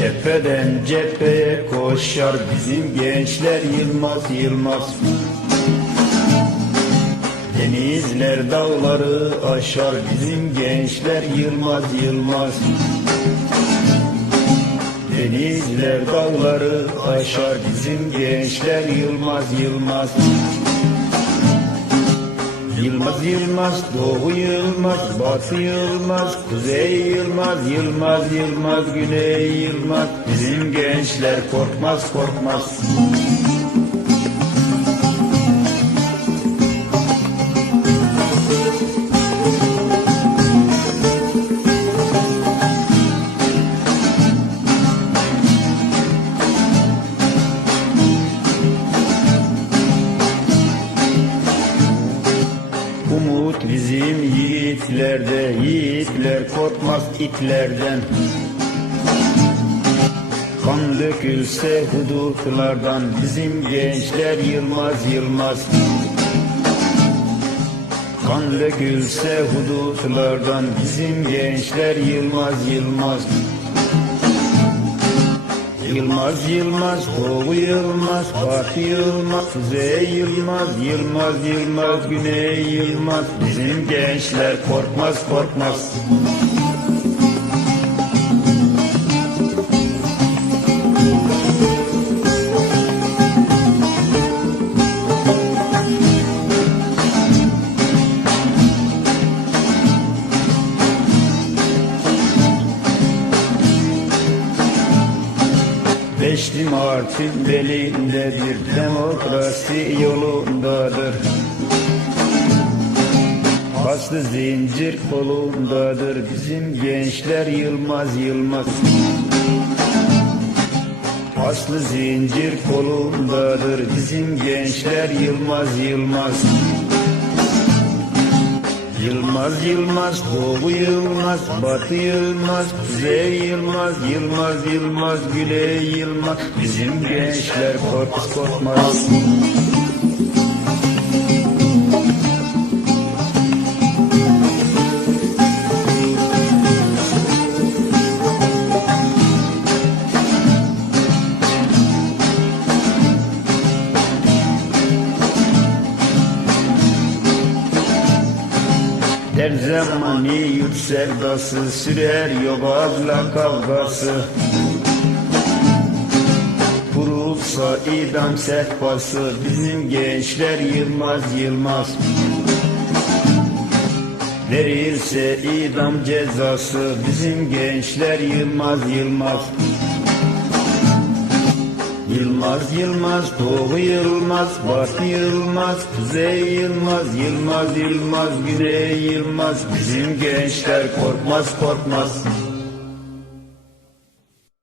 Cepheden cepheye koşar bizim gençler Yılmaz Yılmaz Denizler dağları aşar bizim gençler Yılmaz Yılmaz Denizler dağları aşar bizim gençler Yılmaz Yılmaz Yılmaz Yılmaz, Doğu Yılmaz, Batı Yılmaz, Kuzey Yılmaz, Yılmaz Yılmaz, Güney Yılmaz. Bizim gençler korkmaz korkmaz. Umut bizim yiğitlerde, yiğitler korkmaz itlerden. Kan dökülse hudutlardan bizim gençler yılmaz yılmaz. Kan dökülse hudutlardan bizim gençler yılmaz yılmaz. Yılmaz Yılmaz, Doğu Yılmaz, Batı Yılmaz, Kuzey Yılmaz, Yılmaz Yılmaz, Güney Yılmaz. Bizim gençler korkmaz korkmaz. Beşli Mart'ın belindedir, demokrasi yolundadır. Paslı zincir kolundadır, bizim gençler Yılmaz Yılmaz. Paslı zincir kolundadır, bizim gençler Yılmaz Yılmaz. Yılmaz Yılmaz, Doğu Yılmaz, Batı Yılmaz, Kuzey Yılmaz, Yılmaz Yılmaz, Güney Yılmaz. Bizim gençler korkmaz korkmaz. Her zaman yurt sevdası sürer yobazla kavgası. Kurulsa idam sehpası bizim gençler Yılmaz Yılmaz. Verilse idam cezası bizim gençler Yılmaz Yılmaz Yılmaz Yılmaz, Doğu Yılmaz, Batı Yılmaz, Kuzey Yılmaz, Yılmaz Yılmaz, Güney Yılmaz. Bizim gençler korkmaz korkmaz.